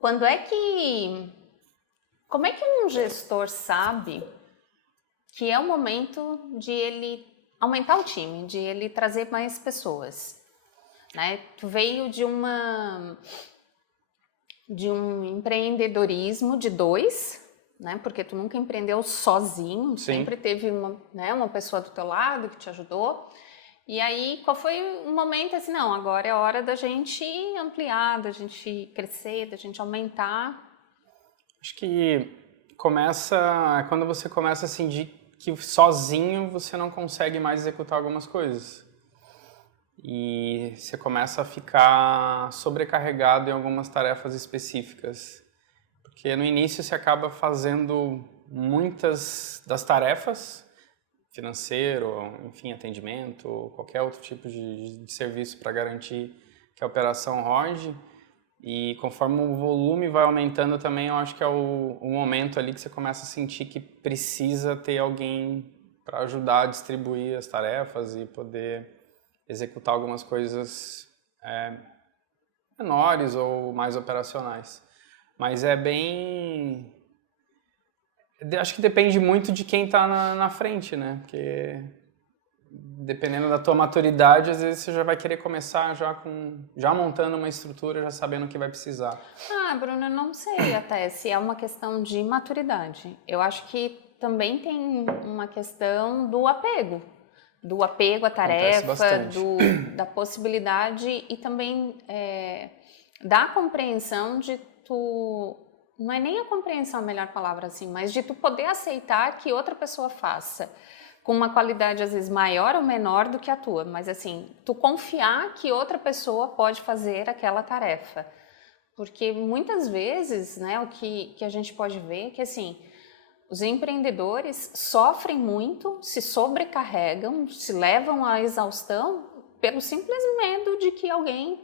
Quando é que... Como é que um gestor sabe que é o momento de ele aumentar o time, de ele trazer mais pessoas, né? Tu veio de um empreendedorismo de dois, né? Porque tu nunca empreendeu sozinho, Sim. sempre teve uma pessoa do teu lado que te ajudou. E aí, qual foi o momento assim, não, agora é hora da gente ampliar, da gente crescer, da gente aumentar? Acho que quando você começa a sentir que sozinho você não consegue mais executar algumas coisas. E você começa a ficar sobrecarregado em algumas tarefas específicas. Porque no início você acaba fazendo muitas das tarefas, financeiro, enfim, atendimento, qualquer outro tipo de serviço para garantir que a operação rode. E conforme o volume vai aumentando também, eu acho que é o momento ali que você começa a sentir que precisa ter alguém para ajudar a distribuir as tarefas e poder executar algumas coisas menores ou mais operacionais. Mas acho que depende muito de quem está na frente, né? Porque dependendo da tua maturidade, às vezes você já vai querer começar já montando uma estrutura, já sabendo o que vai precisar. Bruno, eu não sei até se é uma questão de maturidade. Eu acho que também tem uma questão do apego à tarefa, da possibilidade e também da compreensão de tu... Não é nem a compreensão a melhor palavra assim, mas de tu poder aceitar que outra pessoa faça com uma qualidade às vezes maior ou menor do que a tua, mas assim, tu confiar que outra pessoa pode fazer aquela tarefa. Porque muitas vezes, né, o que a gente pode ver é que assim, os empreendedores sofrem muito, se sobrecarregam, se levam à exaustão pelo simples medo de que alguém...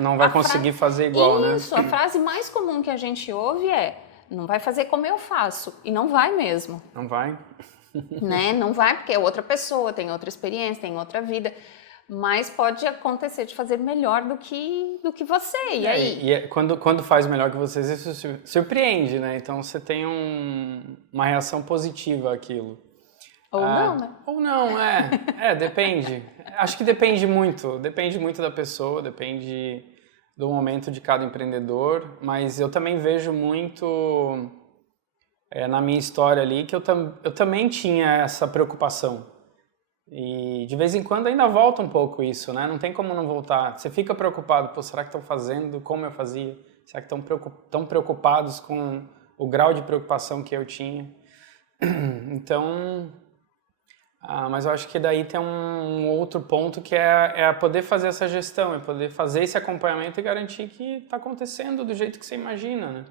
Não vai conseguir fazer igual, né? Isso, a frase mais comum que a gente ouve é: não vai fazer como eu faço. E não vai mesmo. Não vai? Né? Não vai porque é outra pessoa, tem outra experiência, tem outra vida. Mas pode acontecer de fazer melhor do que você. E aí? Quando faz melhor que você, isso surpreende, né? Então você tem uma reação positiva àquilo. Ou não, né? Ou não, depende. Acho que depende muito da pessoa, depende do momento de cada empreendedor, mas eu também vejo muito na minha história ali que eu também tinha essa preocupação. E de vez em quando ainda volta um pouco isso, né? Não tem como não voltar. Você fica preocupado, pô, será que estão fazendo como eu fazia? Será que estão preocupados com o grau de preocupação que eu tinha? Então, mas eu acho que daí tem um outro ponto que é poder fazer essa gestão, é poder fazer esse acompanhamento e garantir que está acontecendo do jeito que você imagina, né?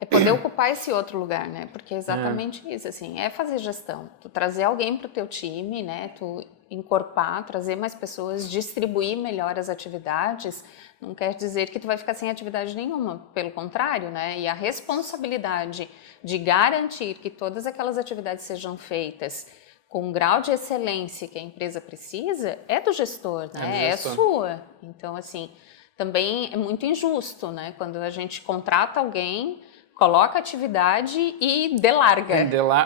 É poder ocupar esse outro lugar, né? Porque é exatamente isso, assim, é fazer gestão. Tu trazer alguém para o teu time, né? Tu encorpar, trazer mais pessoas, distribuir melhor as atividades, não quer dizer que tu vai ficar sem atividade nenhuma, pelo contrário, né? E a responsabilidade de garantir que todas aquelas atividades sejam feitas com o grau de excelência que a empresa precisa é do gestor, né? É sua. Então, assim, também é muito injusto, né? Quando a gente contrata alguém, coloca atividade e delarga.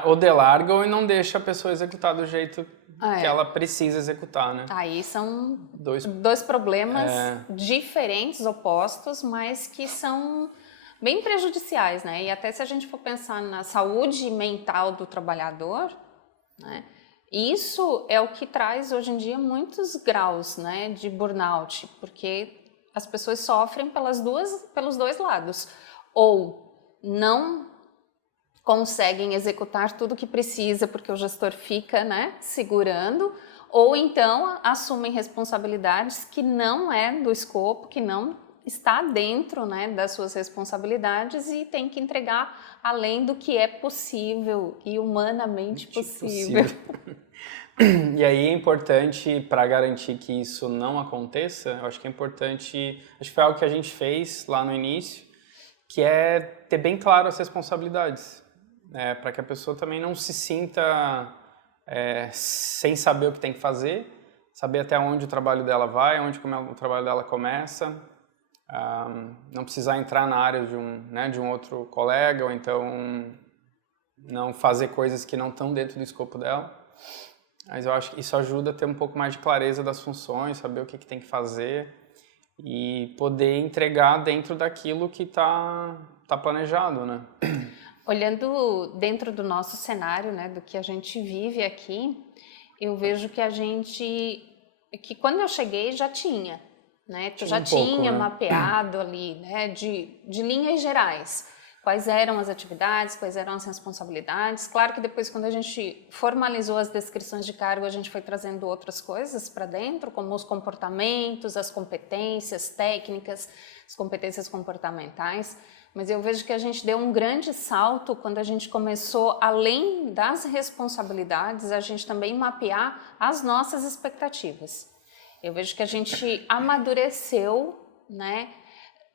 Ou delarga ou não deixa a pessoa executar do jeito que ela precisa executar, né? Aí são dois problemas diferentes, opostos, mas que são bem prejudiciais, né? E até se a gente for pensar na saúde mental do trabalhador, né? Isso é o que traz hoje em dia muitos graus, né, de burnout, porque as pessoas sofrem pelos dois lados. Ou não conseguem executar tudo o que precisa porque o gestor fica, né, segurando, ou então assumem responsabilidades que não é do escopo, que não está dentro, né, das suas responsabilidades e tem que entregar além do que é possível e humanamente possível. E aí é importante, para garantir que isso não aconteça, eu acho que é importante, acho que foi algo que a gente fez lá no início, que é ter bem claro as responsabilidades, para que a pessoa também não se sinta sem saber o que tem que fazer, saber até onde o trabalho dela vai, onde o trabalho dela começa, não precisar entrar na área de um outro colega, ou então não fazer coisas que não estão dentro do escopo dela. Mas eu acho que isso ajuda a ter um pouco mais de clareza das funções, saber o que tem que fazer e poder entregar dentro daquilo que tá planejado, né? Olhando dentro do nosso cenário, né, do que a gente vive aqui, eu vejo que quando eu cheguei já tinha, né? Tu já tinha mapeado ali, né, de linhas gerais, quais eram as atividades, quais eram as responsabilidades. Claro que depois, quando a gente formalizou as descrições de cargo, a gente foi trazendo outras coisas para dentro, como os comportamentos, as competências técnicas, as competências comportamentais. Mas eu vejo que a gente deu um grande salto quando a gente começou, além das responsabilidades, a gente também mapear as nossas expectativas. Eu vejo que a gente amadureceu, né,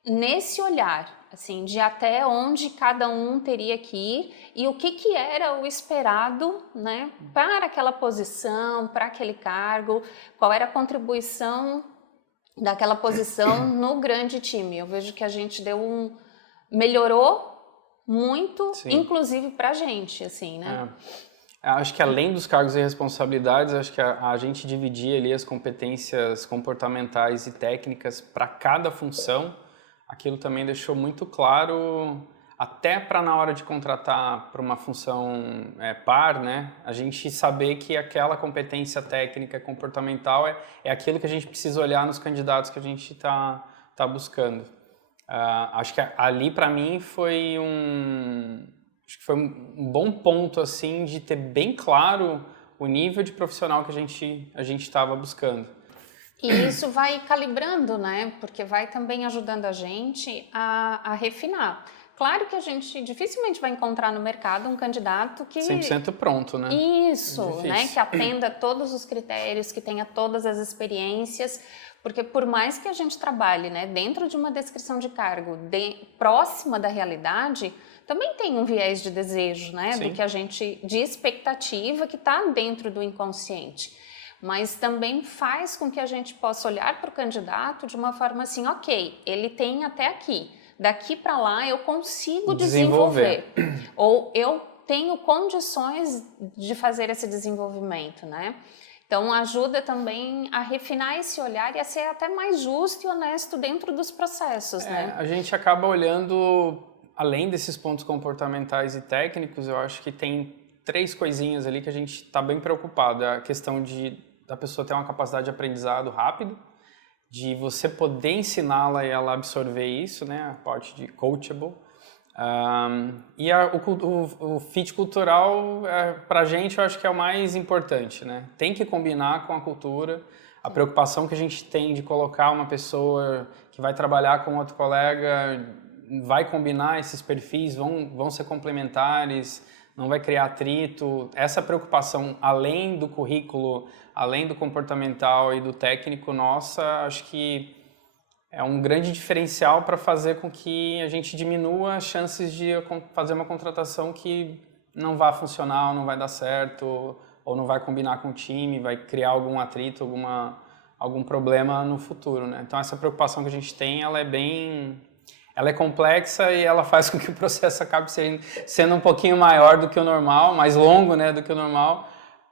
nesse olhar, assim, de até onde cada um teria que ir e o que era o esperado, né, para aquela posição, para aquele cargo, qual era a contribuição daquela posição no grande time. Eu vejo que a gente melhorou muito, sim, inclusive pra gente, assim, né? Acho que além dos cargos e responsabilidades, acho que a gente dividir ali as competências comportamentais e técnicas para cada função, aquilo também deixou muito claro, até para na hora de contratar para uma função par, né? A gente saber que aquela competência técnica comportamental é aquilo que a gente precisa olhar nos candidatos que a gente tá buscando. Acho que ali para mim foi um bom ponto assim de ter bem claro o nível de profissional que a gente estava buscando. E isso vai calibrando, né? Porque vai também ajudando a gente a refinar. Claro que a gente dificilmente vai encontrar no mercado um candidato que 100% pronto, né? Isso, né? Que atenda todos os critérios, que tenha todas as experiências. Porque por mais que a gente trabalhe, né, dentro de uma descrição de cargo próxima da realidade, também tem um viés de desejo, né, sim, de expectativa que está dentro do inconsciente. Mas também faz com que a gente possa olhar para o candidato de uma forma assim, ok, ele tem até aqui, daqui para lá eu consigo desenvolver. Ou eu tenho condições de fazer esse desenvolvimento, né? Então, ajuda também a refinar esse olhar e a ser até mais justo e honesto dentro dos processos, né? A gente acaba olhando, além desses pontos comportamentais e técnicos, eu acho que tem 3 coisinhas ali que a gente está bem preocupado. A questão da pessoa ter uma capacidade de aprendizado rápido, de você poder ensiná-la e ela absorver isso, né? A parte de coachable. E o fit cultural, pra gente, eu acho que é o mais importante, né? Tem que combinar com a cultura, a preocupação que a gente tem de colocar uma pessoa que vai trabalhar com outro colega, vai combinar esses perfis, vão ser complementares, não vai criar atrito. Essa preocupação, além do currículo, além do comportamental e do técnico, nossa, acho que é um grande diferencial para fazer com que a gente diminua as chances de fazer uma contratação que não vai funcionar, ou não vai dar certo, ou não vai combinar com o time, vai criar algum atrito, algum problema no futuro, né? Então essa preocupação que a gente tem, ela é complexa e ela faz com que o processo acabe sendo um pouquinho maior do que o normal, mais longo, né, do que o normal,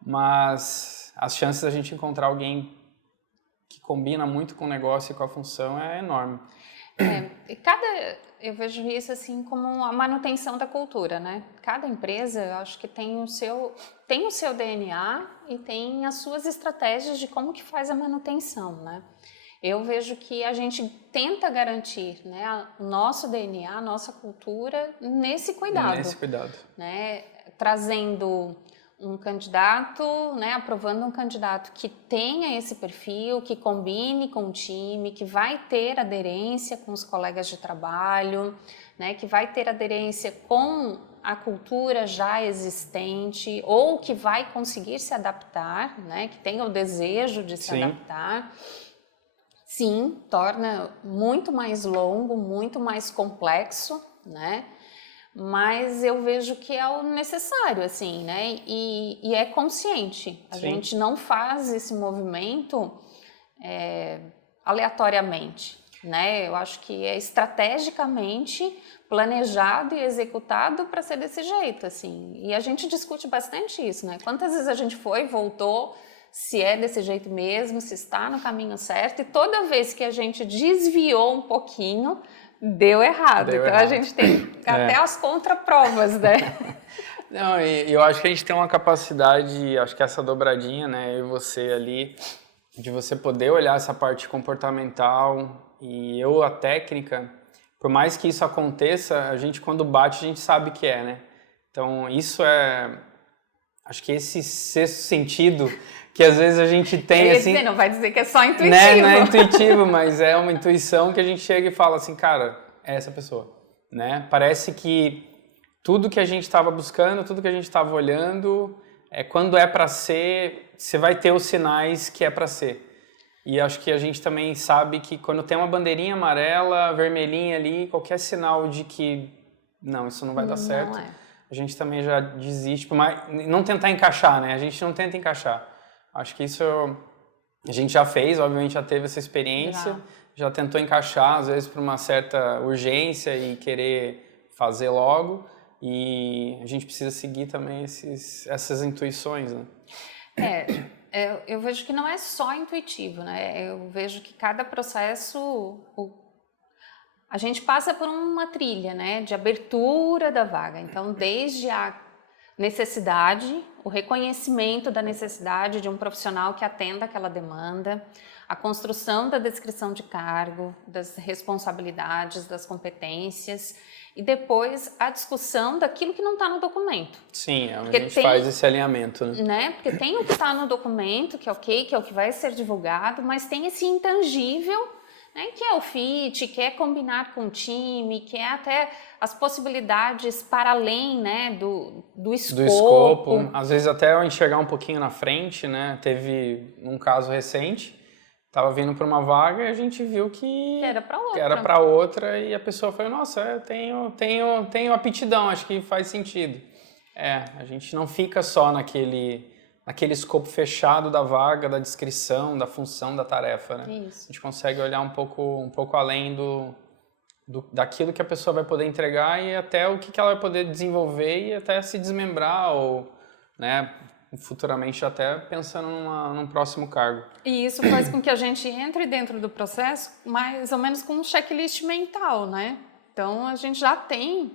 mas as chances da gente encontrar alguém que combina muito com o negócio e com a função é enorme. Eu vejo isso assim como a manutenção da cultura, né? Cada empresa, eu acho que tem o seu DNA e tem as suas estratégias de como que faz a manutenção, né? Eu vejo que a gente tenta garantir, né, o nosso DNA, a nossa cultura nesse cuidado. Nesse cuidado. Né? Trazendo um candidato, né, aprovando um candidato que tenha esse perfil, que combine com o time, que vai ter aderência com os colegas de trabalho, né, que vai ter aderência com a cultura já existente ou que vai conseguir se adaptar, né, que tenha o desejo de se adaptar. Sim, torna muito mais longo, muito mais complexo, né? Mas eu vejo que é o necessário, assim, né? E é consciente. A gente não faz esse movimento aleatoriamente. né? Eu acho que é estrategicamente planejado e executado para ser desse jeito, assim. E a gente discute bastante isso, né? Quantas vezes a gente foi, voltou, se é desse jeito mesmo, se está no caminho certo, e toda vez que a gente desviou um pouquinho, deu errado. Então a gente tem até as contraprovas, né? Não, e eu acho que a gente tem uma capacidade, acho que essa dobradinha, né, eu e você ali, de você poder olhar essa parte comportamental e a técnica, por mais que isso aconteça, a gente quando bate, a gente sabe que é, né? Então isso acho que esse sexto sentido que às vezes a gente tem, assim... Dizer, não vai dizer que é só intuitivo. Né? Não é intuitivo, mas é uma intuição que a gente chega e fala assim, cara, é essa pessoa, né? Parece que tudo que a gente estava buscando, tudo que a gente estava olhando, quando é para ser, você vai ter os sinais que é para ser. E acho que a gente também sabe que quando tem uma bandeirinha amarela, vermelhinha ali, qualquer sinal de que não, isso não vai dar certo, a gente também já desiste, mas não tentar encaixar, né? A gente não tenta encaixar. Acho que isso a gente já fez, obviamente já teve essa experiência, já tentou encaixar, às vezes por uma certa urgência e querer fazer logo, e a gente precisa seguir também essas intuições, né? Eu vejo que não é só intuitivo, né? Eu vejo que cada processo, a gente passa por uma trilha, né, de abertura da vaga. Então, desde a necessidade, o reconhecimento da necessidade de um profissional que atenda aquela demanda, a construção da descrição de cargo, das responsabilidades, das competências, e depois a discussão daquilo que não está no documento. Sim, a gente faz esse alinhamento, né? Porque tem o que está no documento, que é ok, que é o que vai ser divulgado, mas tem esse intangível, né, que é o fit, que é combinar com o time, que é até as possibilidades para além, né, do escopo. Do escopo, às vezes até eu enxergar um pouquinho na frente, né? Teve um caso recente, estava vindo para uma vaga e a gente viu que era para outra e a pessoa falou, nossa, eu tenho aptidão, acho que faz sentido. A gente não fica só naquele escopo fechado da vaga, da descrição, da função, da tarefa, né? Isso. A gente consegue olhar um pouco além daquilo que a pessoa vai poder entregar e até o que ela vai poder desenvolver e até se desmembrar ou, né, futuramente até pensando num próximo cargo. E isso faz com que a gente entre dentro do processo mais ou menos com um checklist mental, né? Então a gente já tem,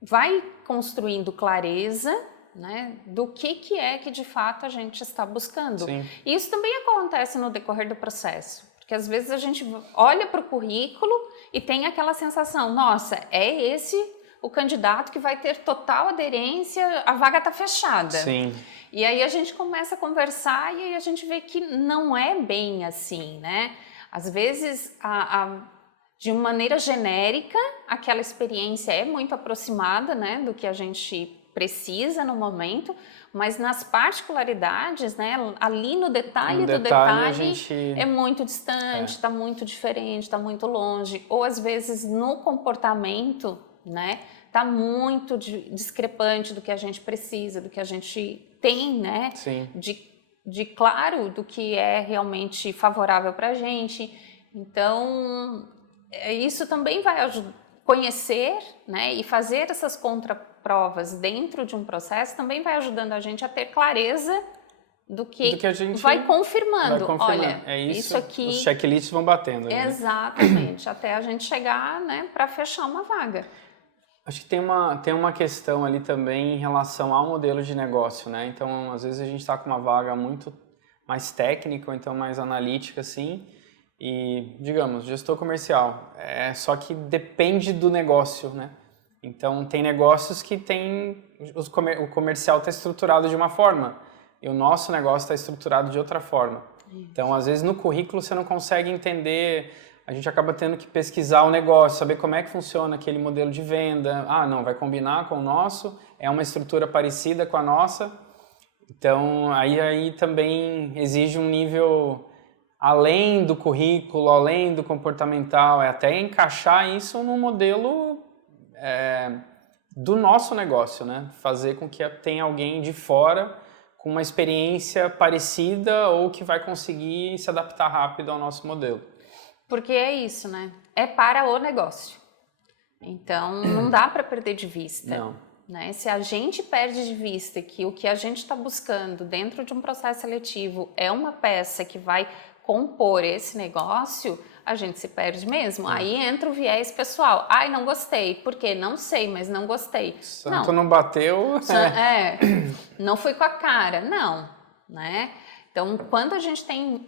vai construindo clareza, né, do que é que de fato a gente está buscando. Sim. E isso também acontece no decorrer do processo, porque às vezes a gente olha para o currículo e tem aquela sensação, nossa, é esse o candidato que vai ter total aderência, a vaga está fechada. Sim. E aí a gente começa a conversar e aí a gente vê que não é bem assim, né? Às vezes, de uma maneira genérica, aquela experiência é muito aproximada, né, do que a gente precisa no momento, mas nas particularidades, né, ali no detalhe do detalhe, é muito distante, está muito diferente, está muito longe, ou às vezes no comportamento, né, está muito discrepante do que a gente precisa, do que a gente tem, né, de claro, do que é realmente favorável para a gente. Então, isso também vai conhecer, né, e fazer essas contraprovas dentro de um processo também vai ajudando a gente a ter clareza do que a gente vai confirmando. Olha, isso aqui... Os checklists vão batendo. Exatamente, até a gente chegar, né, para fechar uma vaga. Acho que tem uma questão ali também em relação ao modelo de negócio, né? Então, às vezes a gente está com uma vaga muito mais técnica ou então mais analítica, assim, e, digamos, gestor comercial. Só que depende do negócio, né? Então, tem negócios que o comercial está estruturado de uma forma e o nosso negócio está estruturado de outra forma. Então, às vezes, no currículo você não consegue entender, a gente acaba tendo que pesquisar o negócio, saber como é que funciona aquele modelo de venda. Ah, não, vai combinar com o nosso, é uma estrutura parecida com a nossa. Então, aí também exige um nível além do currículo, além do comportamental, até encaixar isso no modelo do nosso negócio, né? Fazer com que tenha alguém de fora com uma experiência parecida ou que vai conseguir se adaptar rápido ao nosso modelo. Porque é isso, né? É para o negócio. Então, não dá para perder de vista. Não. Né? Se a gente perde de vista que o que a gente está buscando dentro de um processo seletivo é uma peça que vai compor esse negócio, a gente se perde mesmo. Aí entra o viés pessoal. Ai, não gostei. Por quê? Não sei, mas não gostei. Santo não bateu. Não fui com a cara. Não. Né? Então, quando a gente tem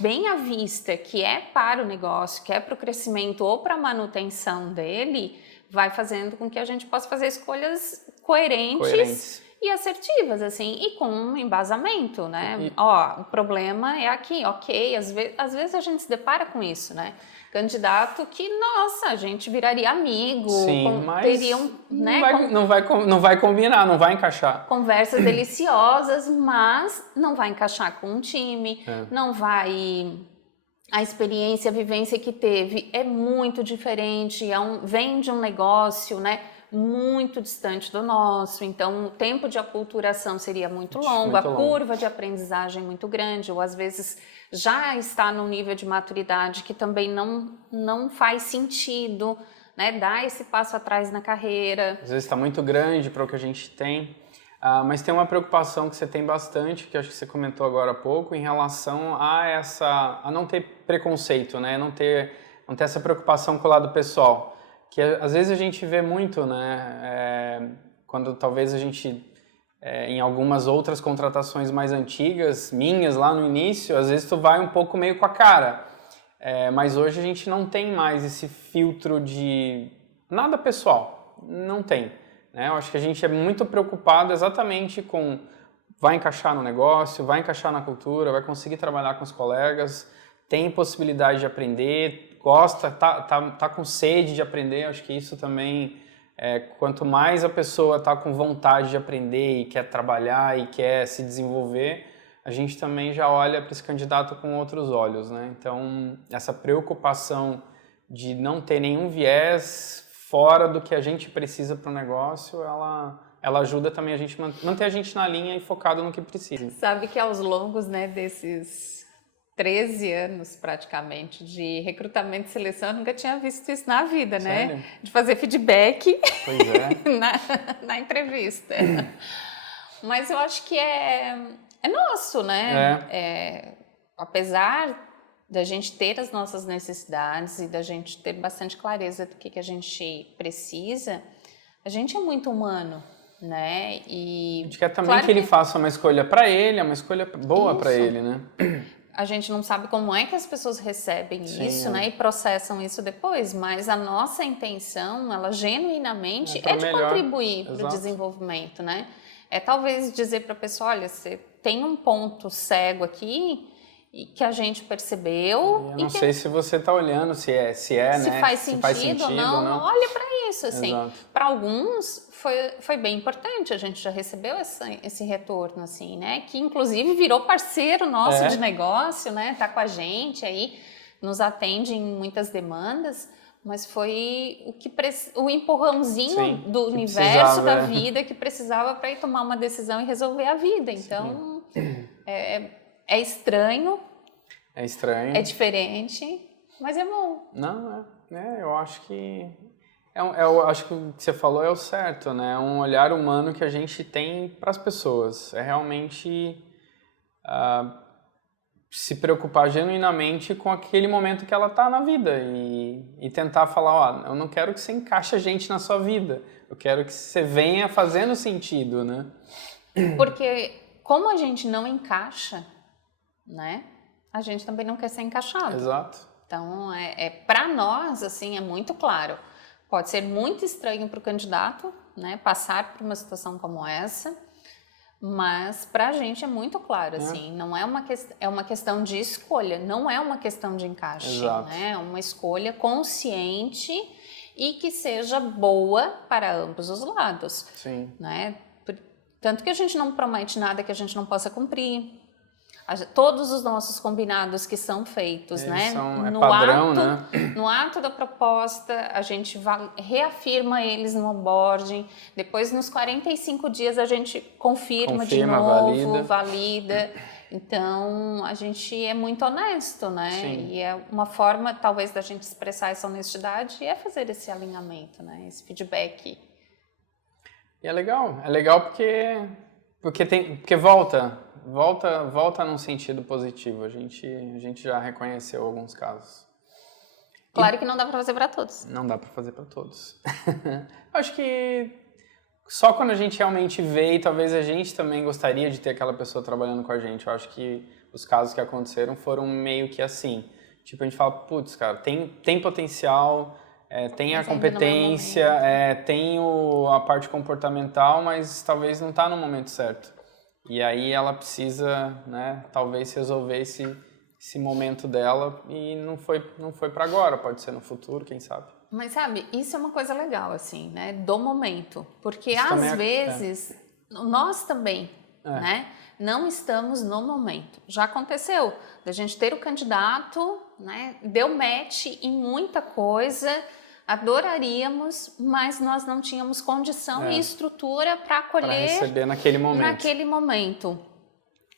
bem à vista que é para o negócio, que é para o crescimento ou para a manutenção dele, vai fazendo com que a gente possa fazer escolhas coerentes. E assertivas, assim, e com um embasamento, né? Ó, o problema é aqui, ok, às vezes a gente se depara com isso, né? Candidato que, nossa, a gente viraria amigo, sim, mas teriam, não vai combinar, não vai encaixar. Conversas deliciosas, mas não vai encaixar com um time, não vai... A experiência, a vivência que teve é muito diferente, vem de um negócio, né? Muito distante do nosso, então o tempo de aculturação seria muito longo, a curva de aprendizagem muito grande, ou às vezes já está num nível de maturidade que também não faz sentido, né, dar esse passo atrás na carreira. Às vezes está muito grande para o que a gente tem, mas tem uma preocupação que você tem bastante, que acho que você comentou agora há pouco, em relação a não ter preconceito, né, não ter essa preocupação com o lado pessoal. Que às vezes a gente vê muito, né, quando talvez a gente, em algumas outras contratações mais antigas, minhas lá no início, às vezes tu vai um pouco meio com a cara, mas hoje a gente não tem mais esse filtro de nada pessoal, não tem, né? Eu acho que a gente é muito preocupado exatamente com vai encaixar no negócio, vai encaixar na cultura, vai conseguir trabalhar com os colegas, tem possibilidade de aprender, gosta, tá com sede de aprender. Acho que isso também, quanto mais a pessoa tá com vontade de aprender e quer trabalhar e quer se desenvolver, a gente também já olha para esse candidato com outros olhos, né? Então, essa preocupação de não ter nenhum viés fora do que a gente precisa para o negócio, ela ajuda também a gente manter a gente na linha e focado no que precisa. Sabe que aos longos, né, desses 13 anos praticamente de recrutamento e seleção, eu nunca tinha visto isso na vida, né? Sério? De fazer feedback na entrevista. Mas eu acho que é nosso, né? Apesar da gente ter as nossas necessidades e da gente ter bastante clareza do que a gente precisa, a gente é muito humano, né? E a gente quer também que ele faça uma escolha para ele, uma escolha boa para ele, né? A gente não sabe como é que as pessoas recebem isso, né? E processam isso depois, mas a nossa intenção, ela genuinamente é de contribuir para o desenvolvimento, né? É talvez dizer para a pessoa, olha, você tem um ponto cego aqui e que a gente percebeu. Eu não sei se você está olhando, se né? Faz sentido ou não. Olha para isso, assim. Para alguns foi bem importante, a gente já recebeu esse retorno, assim, né? Que inclusive virou parceiro nosso de negócio, né? Tá com a gente aí, nos atende em muitas demandas, mas foi o empurrãozinho do universo da vida que precisava para ir tomar uma decisão e resolver a vida. Então, é estranho. É estranho. É diferente, mas é bom. Não, eu acho que... Eu acho que o que você falou é o certo, né? É um olhar humano que a gente tem para as pessoas. É realmente se preocupar genuinamente com aquele momento que ela está na vida e tentar falar, eu não quero que você encaixe a gente na sua vida. Eu quero que você venha fazendo sentido, né? Porque como a gente não encaixa, né? A gente também não quer ser encaixado. Exato. Então, para nós, assim, é muito claro. Pode ser muito estranho para o candidato, né, passar por uma situação como essa, mas para a gente é muito claro, assim, não é uma questão de escolha, não é uma questão de encaixe, né, é uma escolha consciente e que seja boa para ambos os lados. Sim. Né? Tanto que a gente não promete nada que a gente não possa cumprir. Todos os nossos combinados que são feitos, né? No ato da proposta, a gente reafirma eles no onboarding, depois nos 45 dias a gente confirma de novo, valida. Então, a gente é muito honesto, né? Sim. E é uma forma, talvez, da gente expressar essa honestidade é fazer esse alinhamento, né? Esse feedback. E é legal porque volta num sentido positivo. A gente já reconheceu alguns casos. Claro que não dá para fazer para todos. Não dá para fazer para todos. Acho que só quando a gente realmente vê, e talvez a gente também gostaria de ter aquela pessoa trabalhando com a gente. Eu acho que os casos que aconteceram foram meio que assim. Tipo, a gente fala, putz, cara, tem potencial, tem a competência, tem a parte comportamental, mas talvez não está no momento certo. E aí ela precisa, né, talvez resolver esse momento dela e não foi para agora, pode ser no futuro, quem sabe. Mas sabe, isso é uma coisa legal, assim, né, do momento, porque isso às vezes nós também, né, não estamos no momento. Já aconteceu da gente ter o candidato, né, deu match em muita coisa, adoraríamos, mas nós não tínhamos condição e estrutura para acolher, para receber naquele momento.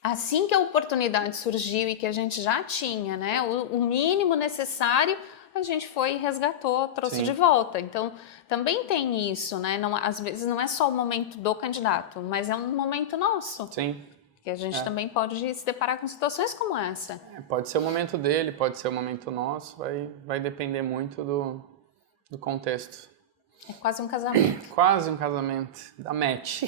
Assim que a oportunidade surgiu e que a gente já tinha, né, o mínimo necessário, a gente foi e resgatou, trouxe Sim. de volta. Então, também tem isso, né? Não, às vezes não é só o momento do candidato, mas é um momento nosso. Sim. Que a gente também pode se deparar com situações como essa. Pode ser o momento dele, pode ser o momento nosso, vai depender muito do contexto. É quase um casamento. Quase um casamento, da match.